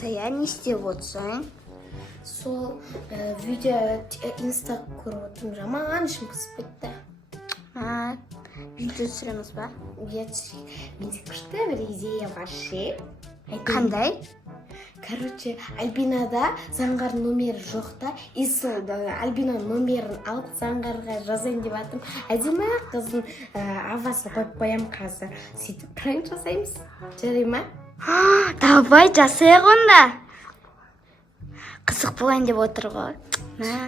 сая не істеп отырсың? Сол видео инста көріп отырмын, жаман ішім қызып кетті. Видео түсіреміз ба? Менде күшті бір идея бар ше. Қандай? Короче, Альбинада заңғар номері жоқ та, и сол Альбинаның номерін алып заңғарға жазайын деп жатырмын. Әдемі қыздың авасын қойып қоямын қазір. Сөйтіп пранк жасаймыз. Жарай ма? Давай жасайық онда. Қызық болайын деп отыр ғой.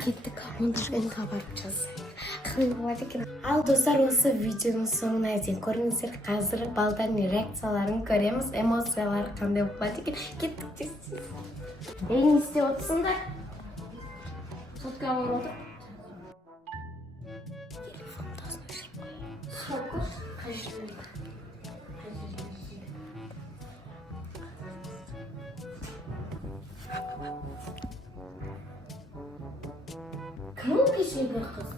Кеттік, онға барып жазайық. Қалай болады екен. Ал достар, осы видеоның соңына дейін көріңіздер. Қазір балдардың реакцияларын көреміз, эмоциялары қандай болады екен. Кеттік тез. Не істеп отырсыңдар? Сотқа алып отыр. Телефонды ашып қой. Қай жерде? Кім ол кешегі қыз?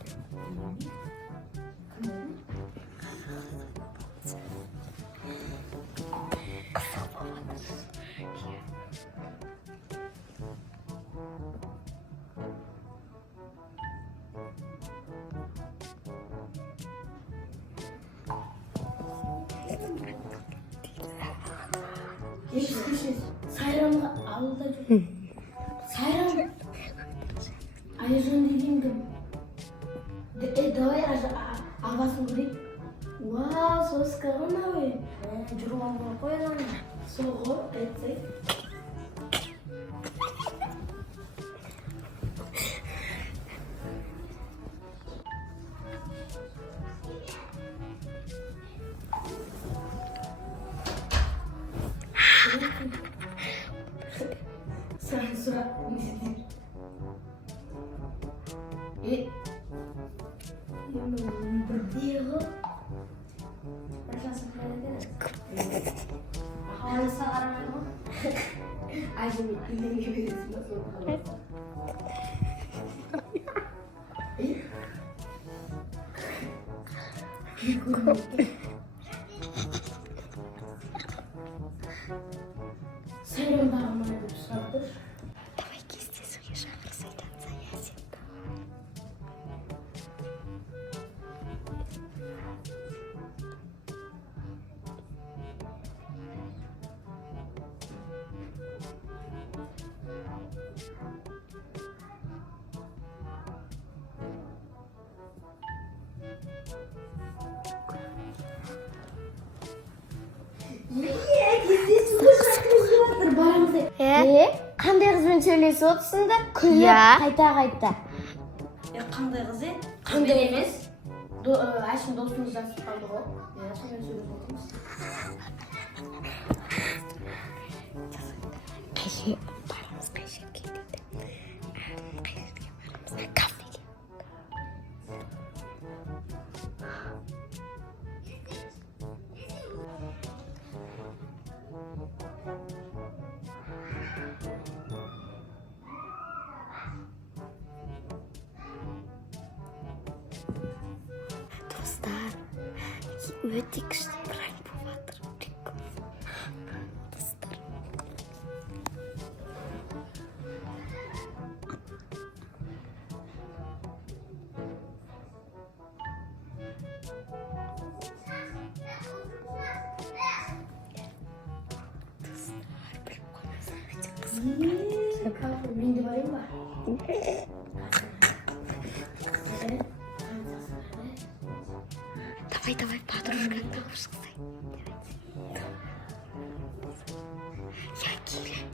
Сайрамға ауылда жүр. Сайрам. Айжан деген кім? Давай ағасын көрейік. Вау, соска ғана. Жүріп алған қойған. Соғы, айтсай. Саған сұрақ не істейді? Бірдегі Башасы қайда? Қағалыса қарамай ма? Айжын үйленге бересің ба соны қарамай? Сайрам бағымай деп сұрап тұр. Давай кездесуге шақырсайдан саясетті. Қандай қызбен сөйлесіп отырсыңдар? Күліп қайта. Қандай қыз е? Қандай емес? Айшын досымыз жасып қалды ғой. Сонымен сөйлесіп отырмыз. Қай барамыз, қай жерге дейді. Қай жерге барамыз? Кафеге. Достар, өте күшті пранк болып жатыр. Достар. Мен де барайын ба? Давай, подружканы тауып шықсай. Я келем.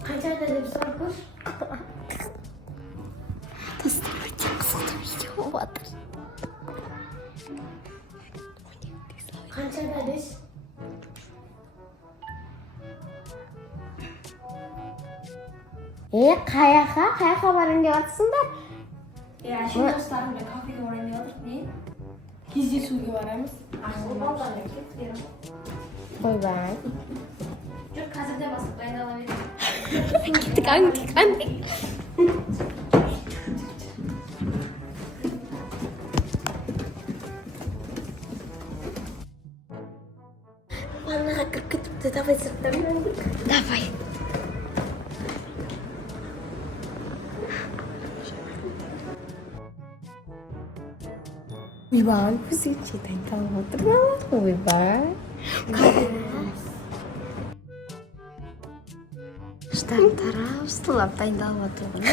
Қаншада деп сұрап көш. Достар, өте қызықты видео болып жатыр. Қаншада деш? Қаяққа барайын деп жатсыңдар? Ya şimdi dostlarımla kafeye oynuyorduk ne? Gizli suyu varımız. Asıl baldan yaptık. Oybaay. Çok kazıda basıp ben de alabilirim. Gittik anne. Vallahi kırk кетіпті, давай сырттан. Давай. Ойбай, көзге тайып отыр ма? Ойбай. Штар тарап, стылап дайындалып отыр ғой.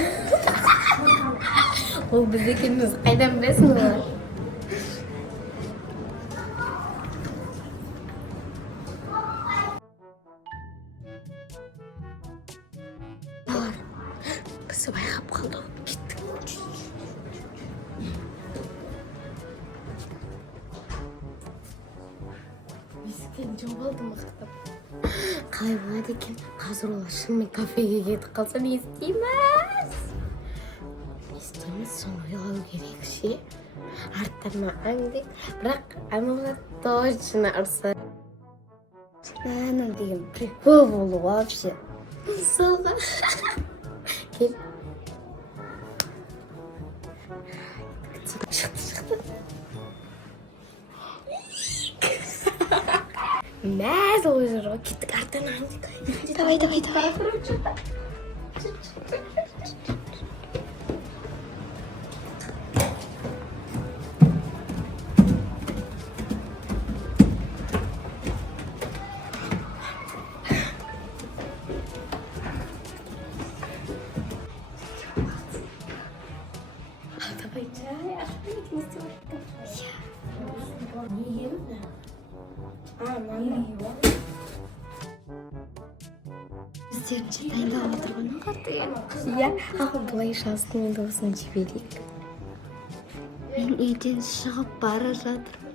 Ол біз екеніміз қайдан білесің олар? Бізді байқап қалды. Кеттік. Есіктен жоғалды мықтап. Қалай болады екен? Қазір олар шынымен кафеге кетіп қалса не істейміз? Не істейміз? Соны ойлау керек ше. Арттарына аңдек. Бірақ анау точно ұрса. Анау деген прикол болу вообще. Мысалға. Кел. Шықты. Мәз ой жүр ғой. Кеттік арттан аңдек. Давай. Біздерінше дайындалып отырғанын қартыған. Иә, былай шалыстың енді осыны жіберейік. Мен үйден шығып бара жатырмын.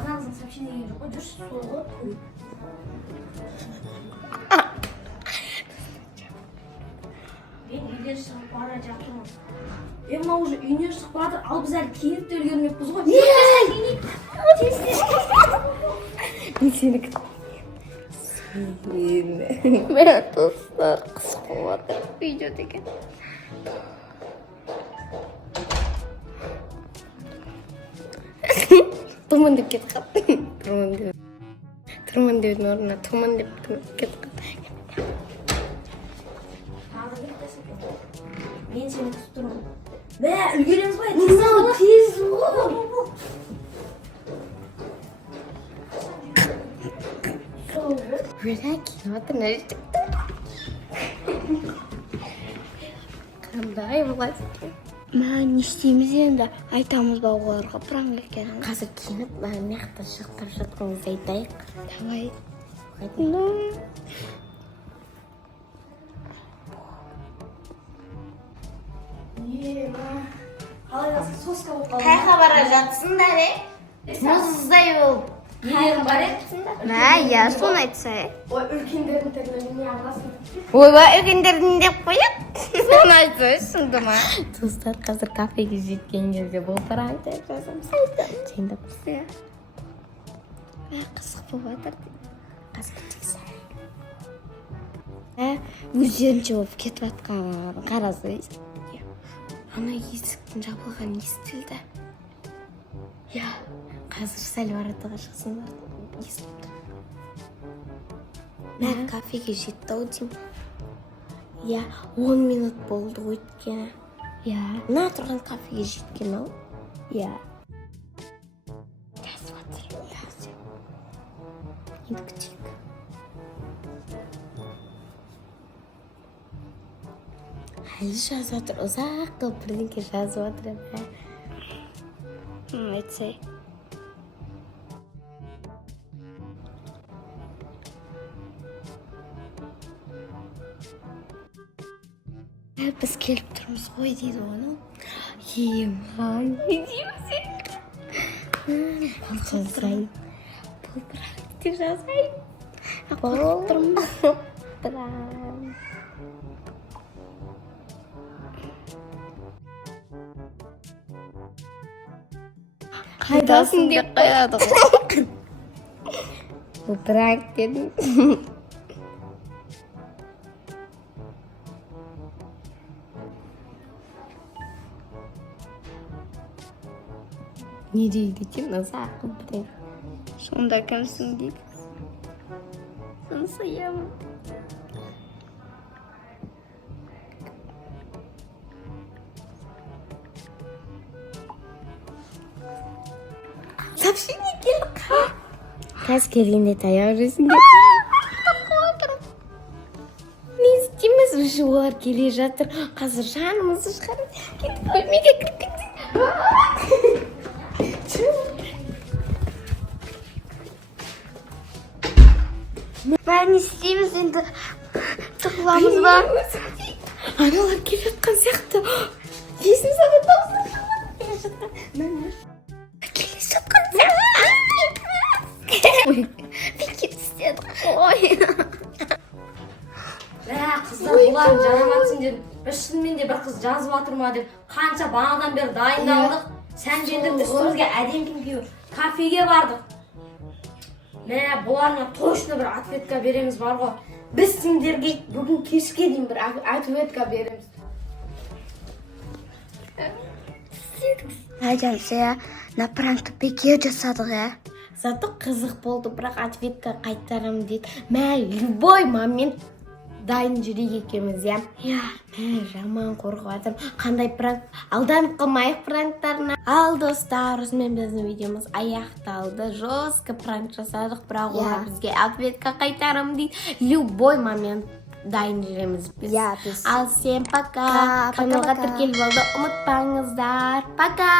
Анаңыздың сообщение жоқ қой, жүрші соғы. Мен үйден шығып бара жатырмын. Мына уже үйінен шығып барды, ал біз әлі киініп те үлгермеппіз ғой. Мен сені күтемін. Мен достар қызық болып жатыр видео деген. Тұрмын деп кетіп қалды. Тұрмын деудің орнына тұрмын деп кетіп қалды. Мен сені күтіп тұрмын. Мә, үлгереміз бай, тез бол. Өзі кейін отыр, нәрі шықты. Қандай болады? Мә, не істейміз енді? Айтамыз ба оларға пранк екенін? Қазір киініп, мияқта шығып жатқанымызды айтайық. Давай. Қалай қалсың, соска болып қалды. Қайқа бара жатсыңдар, мұздай болып. Елерің бар еді? Мә, я соны айтса, Ой, үлкендердің тіліне не аласың? ойбай, үлкендердің деп қояды. Соны айтса, шынды ма? Достар, қазір кафеге жеткен кезде бұл пранк деп жазамыз. Жайындап тұрсың. Мә, қызық болып жатыр. Қазір кетсің. Өздерінше болып кетіп жатқан қарасы. Ана есіктің жабылған естілді. Иә, қазір сәл баратыға шықсын бар. Естілді. Мә, кафеге жетті ау деймін. Иә, 10 минут болды өйткені. Иә. Мына тұрған кафеге жеткен ау. Иә. Жазып жатыр. Енді күтейік. Әлі жазып жатыр. Ұзақ қылып бірдеңке жазып жатыр. Айтса. Біз келіп тұрмыз ғой дейді оны. Ема, не деймін сен? Жазайын. Prank жасайын. Қорқып тұрмын. Prank. Қайдасың деп қояды ғой. Бұл prank дедім. Не дейді екен осы ақыл prank? Сонда кімсің дейді. Соны соямын. Сообщение келді. Қазір келгенде таяқ жесін деп. Не істейміз? Уже олар келе жатыр. Қазір жанымызды шығарып кетіп бөлмеге кіріп кетті. Бәрін істейміз енді. Тығыламыз ба? Аналар келе жатқан сияқты. Есім сағат дауыстап келе жатқан сияқты. Пикет істедік қой. Қыздар бұларын жараматсың деп, біз шынымен де бір қыз жазып жатыр ма деп қанша бағадан бері дайындалдық. Сәндендік үстімізге әдемі киіп кафеге бардық. Бұларына точно бір ответка береміз бар ғой. Біз сендерге бүгін кешке дейін бір ответка береміз. Айжансы, на пранкты бекер жасадық, ә? Зато қызық болды, бірақ ответка қайтарам дейді. Любой момент дайын жүрек екеміз, иә? Жаман қорқып жатырмын. Қандай пранк? Алданып қалмайық пранктарына. Ал достар, осымен біздің видеомыз аяқталды. Жестко пранк жасадық, бірақ олар бізге ответка қайтарам дейді. Любой момент дайын жүреміз біз. Ал всем пока. Каналға тіркеліп алды, ұмытпаңыздар. Пока.